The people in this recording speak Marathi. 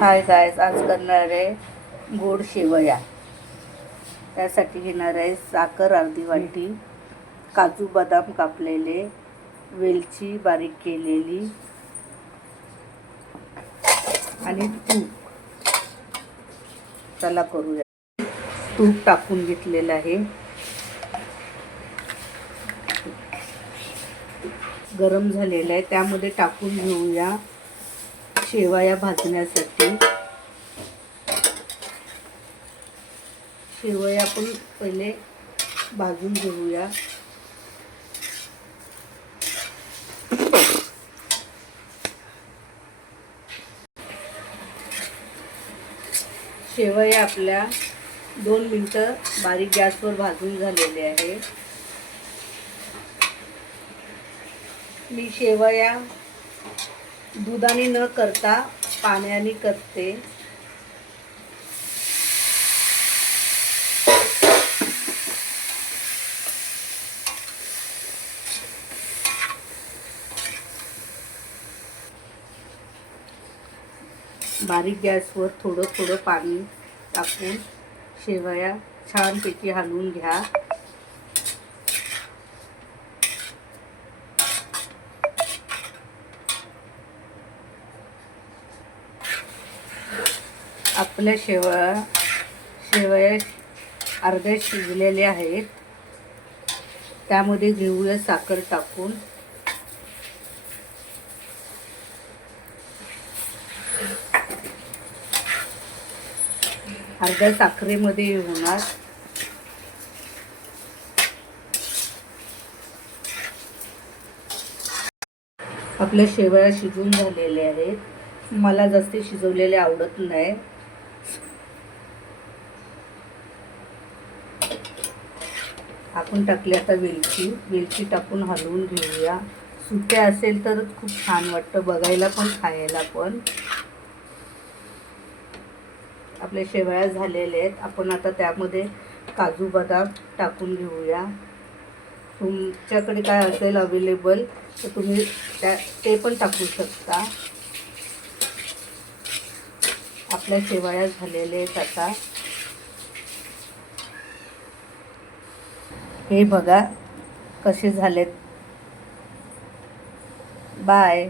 हाय गायस, आज करणार आहे गोड शेवया। त्यासाठी घेणार आहे साखर अर्धी वाटी, काजू बदाम कापलेले, वेलची बारीक केलेली आणि तूप। चला करूया। तूप टाकून घेतलेलं आहे, गरम झालेलं आहे। त्यामध्ये टाकून घेऊया शेवया भाजण्यासाठी। शेवया आपण पहिले भाजून घेऊया। शेवया आपल्या 2 मिनिटं बारीक गॅसवर भाजून झालेले आहे। मी शेवया दुधाने न करता पाण्याने करते। बारीक गॅसवर थोडं थोडं पाणी टाकून शेवया छानपैकी हलवून घ्या। आपल्या शेवया अर्ध्या शिजलेल्या आहेत। त्यामध्ये घेऊया साखर टाकून। अर्ध्या साखरेमध्ये होणार। आपल्या शेवया शिजून झालेल्या आहेत। मला जास्त शिजवलेले आवडत नाही। आपण टाकले आता वेलची टाकून हलवून घेऊया। सुक्या असेल तर खूप छान वाटतं बघायला पण खायला पण। आपल्या शेवया झालेल्या आहेत। आपण आता त्यामध्ये काजू बदाम टाकून घेऊया। तुमच्याकडे काय असेल अवेलेबल तर तुम्ही ते पण टाकू शकता। आपल्या शेवया झालेल्या आहेत। आता हे बघा कसे झालेत। बाय।